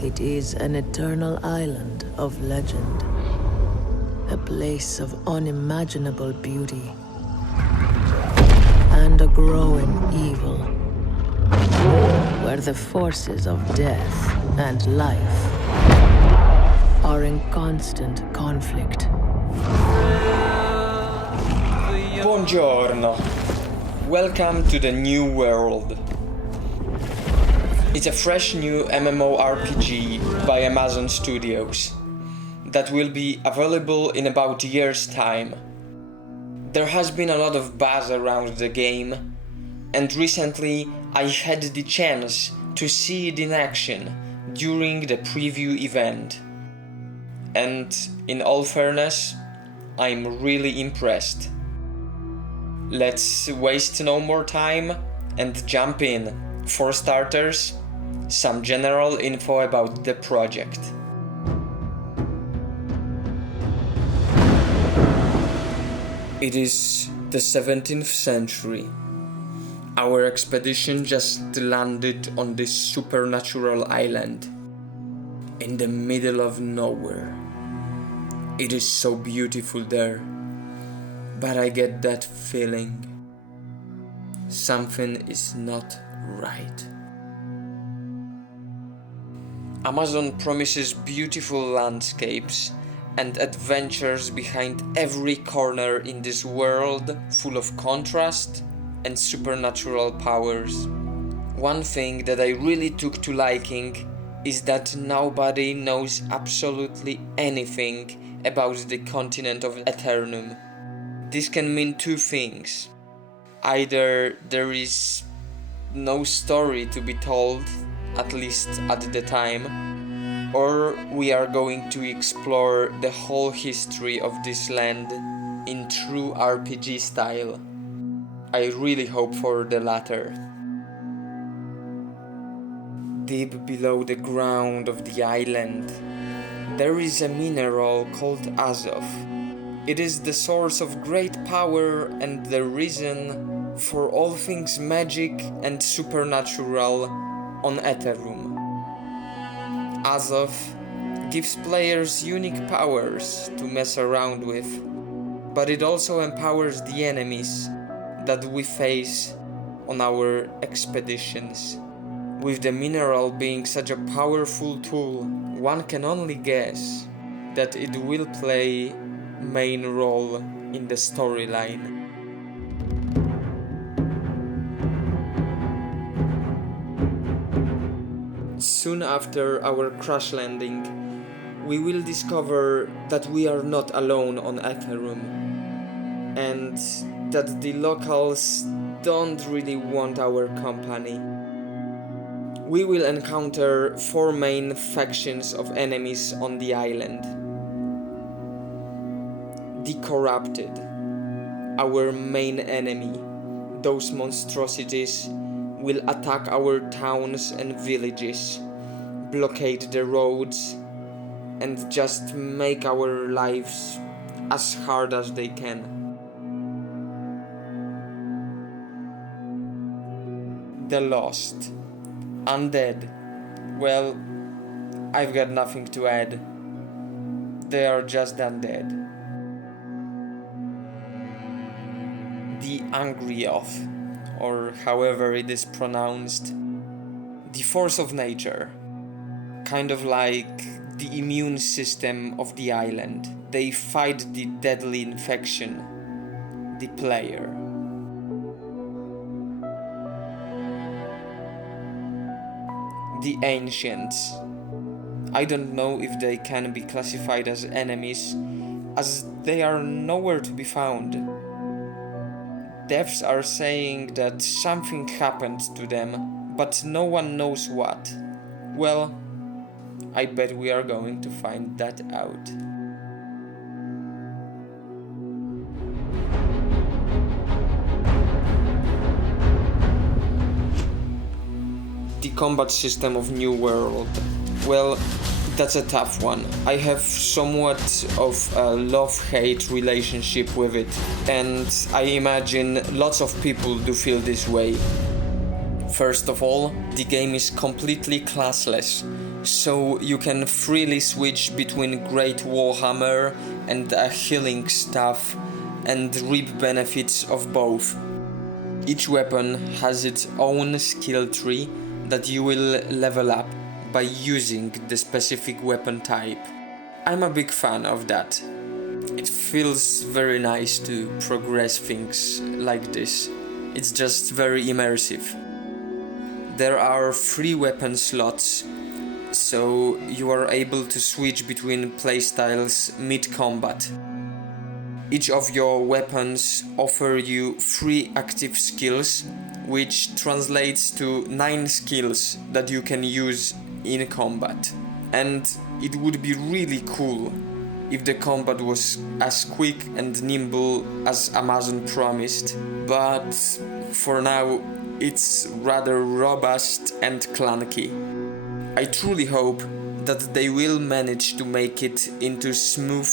It is an eternal island of legend, a place of unimaginable beauty, and a growing evil, where the forces of death and life are in constant conflict. Buongiorno. Welcome to the new world. It's a fresh new Mmorpg by Amazon Studios that will be available in about a year's time. There has been a lot of buzz around the game, and recently I had the chance to see it in action during the preview event. And in all fairness, I'm really impressed. Let's waste no more time and jump in. For starters, some general info about the project. It is the 17th century. Our expedition just landed on this supernatural island in the middle of nowhere. It is so beautiful there, but I get that feeling something is not right. Amazon promises beautiful landscapes and adventures behind every corner in this world full of contrast and supernatural powers. One thing that I really took to liking is that nobody knows absolutely anything about the continent of Aeternum. This can mean two things. Either there is no story to be told, at least at the time, or we are going to explore the whole history of this land in true RPG style. I really hope for the latter. Deep below the ground of the island, there is a mineral called Azov. It is the source of great power and the reason for all things magic and supernatural on Aeternum. Azov gives players unique powers to mess around with, but it also empowers the enemies that we face on our expeditions. With the mineral being such a powerful tool, one can only guess that it will play main role in the storyline. Soon after our crash landing, we will discover that we are not alone on Aeternum, and that the locals don't really want our company. We will encounter four main factions of enemies on the island. The Corrupted, our main enemy. Those monstrosities will attack our towns and villages, blockade the roads, and just make our lives as hard as they can. The Lost, Undead. Well, I've got nothing to add. They are just undead. The Angrioth, or however it is pronounced, the force of nature, kind of like the immune system of the island. They fight the deadly infection, the player. The Ancients. I don't know if they can be classified as enemies, as they are nowhere to be found. Devs are saying that something happened to them, but no one knows what. Well, I bet we are going to find that out. The combat system of New World. Well, that's a tough one. I have somewhat of a love-hate relationship with it, and I imagine lots of people do feel this way. First of all, the game is completely classless, so you can freely switch between Great Warhammer and a healing staff and reap benefits of both. Each weapon has its own skill tree that you will level up by using the specific weapon type. I'm a big fan of that. It feels very nice to progress things like this. It's just very immersive. There are 3 weapon slots, so you are able to switch between playstyles mid-combat. Each of your weapons offer you 3 active skills, which translates to 9 skills that you can use in combat. And it would be really cool if the combat was as quick and nimble as Amazon promised, but for now it's rather robust and clunky. I truly hope that they will manage to make it into smooth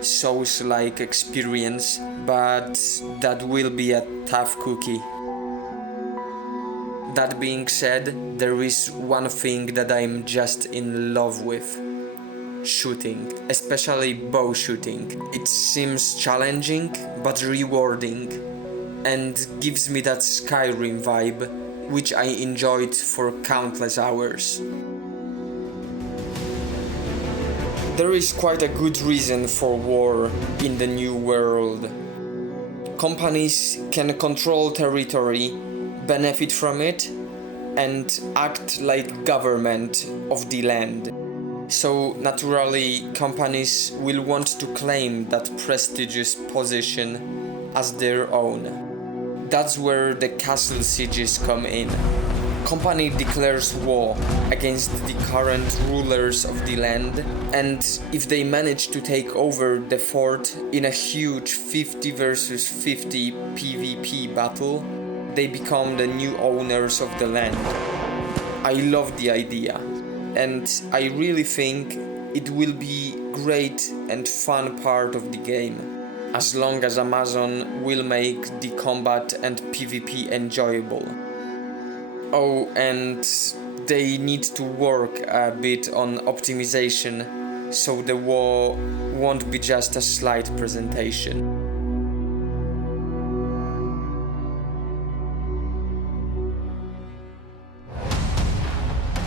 Souls-like experience, but that will be a tough cookie. That being said, there is one thing that I'm just in love with. Shooting, especially bow shooting. It seems challenging but rewarding and gives me that Skyrim vibe, which I enjoyed for countless hours. There is quite a good reason for war in the new world. Companies can control territory, benefit from it, and act like government of the land. So naturally, companies will want to claim that prestigious position as their own. That's where the castle sieges come in. Company declares war against the current rulers of the land, and if they manage to take over the fort in a huge 50 versus 50 PvP battle, they become the new owners of the land. I love the idea, and I really think it will be great and fun part of the game, as long as Amazon will make the combat and PvP enjoyable. Oh, and they need to work a bit on optimization, so the war won't be just a slide presentation.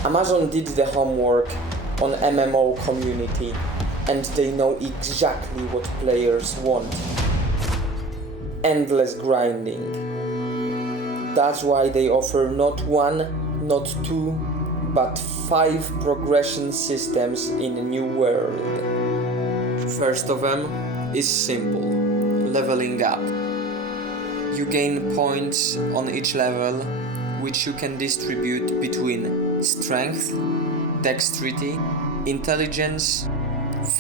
Amazon did the homework on MMO community, and they know exactly what players want. Endless grinding. That's why they offer not 1, not 2, but 5 progression systems in a new world. First of them is simple, leveling up. You gain points on each level, which you can distribute between strength, dexterity, intelligence,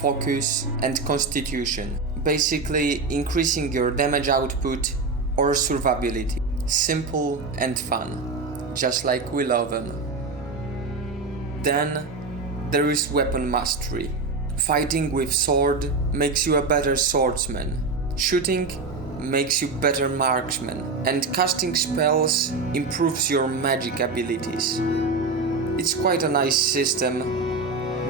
focus, and constitution, basically increasing your damage output or survivability. Simple and fun, just like we love them. Then there is weapon mastery. Fighting with sword makes you a better swordsman. Shooting makes you better marksman, and casting spells improves your magic abilities. It's quite a nice system,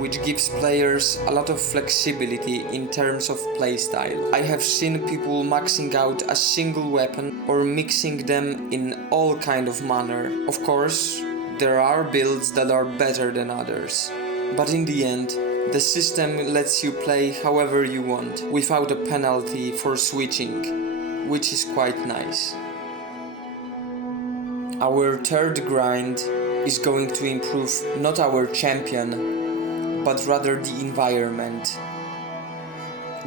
which gives players a lot of flexibility in terms of playstyle. I have seen people maxing out a single weapon or mixing them in all kind of manner. Of course, there are builds that are better than others, but in the end, the system lets you play however you want, without a penalty for switching, which is quite nice. Our third grind is going to improve not our champion, but rather the environment.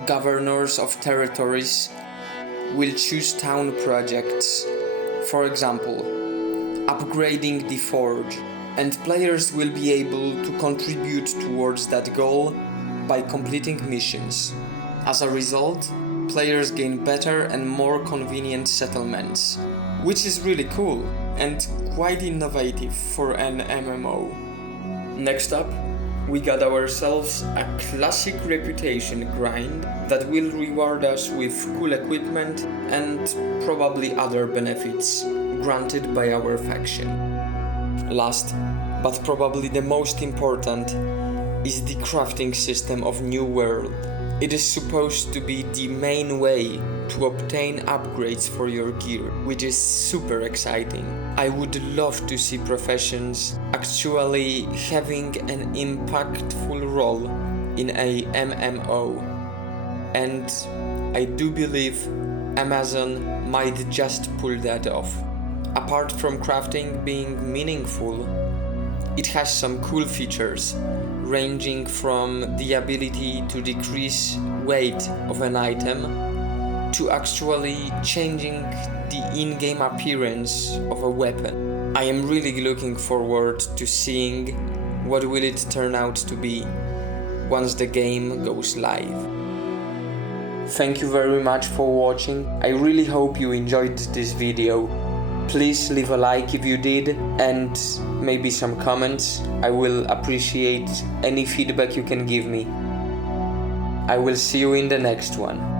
Governors of territories will choose town projects, for example, upgrading the forge, and players will be able to contribute towards that goal by completing missions. As a result, players gain better and more convenient settlements, which is really cool and quite innovative for an MMO. Next up, we got ourselves a classic reputation grind that will reward us with cool equipment and probably other benefits granted by our faction. Last, but probably the most important, is the crafting system of New World. It is supposed to be the main way to obtain upgrades for your gear, which is super exciting. I would love to see professions actually having an impactful role in a MMO, and I do believe Amazon might just pull that off. Apart from crafting being meaningful, it has some cool features, ranging from the ability to decrease weight of an item to actually changing the in-game appearance of a weapon. I am really looking forward to seeing what will it turn out to be once the game goes live. Thank you very much for watching. I really hope you enjoyed this video. Please leave a like if you did, and maybe some comments. I will appreciate any feedback you can give me. I will see you in the next one.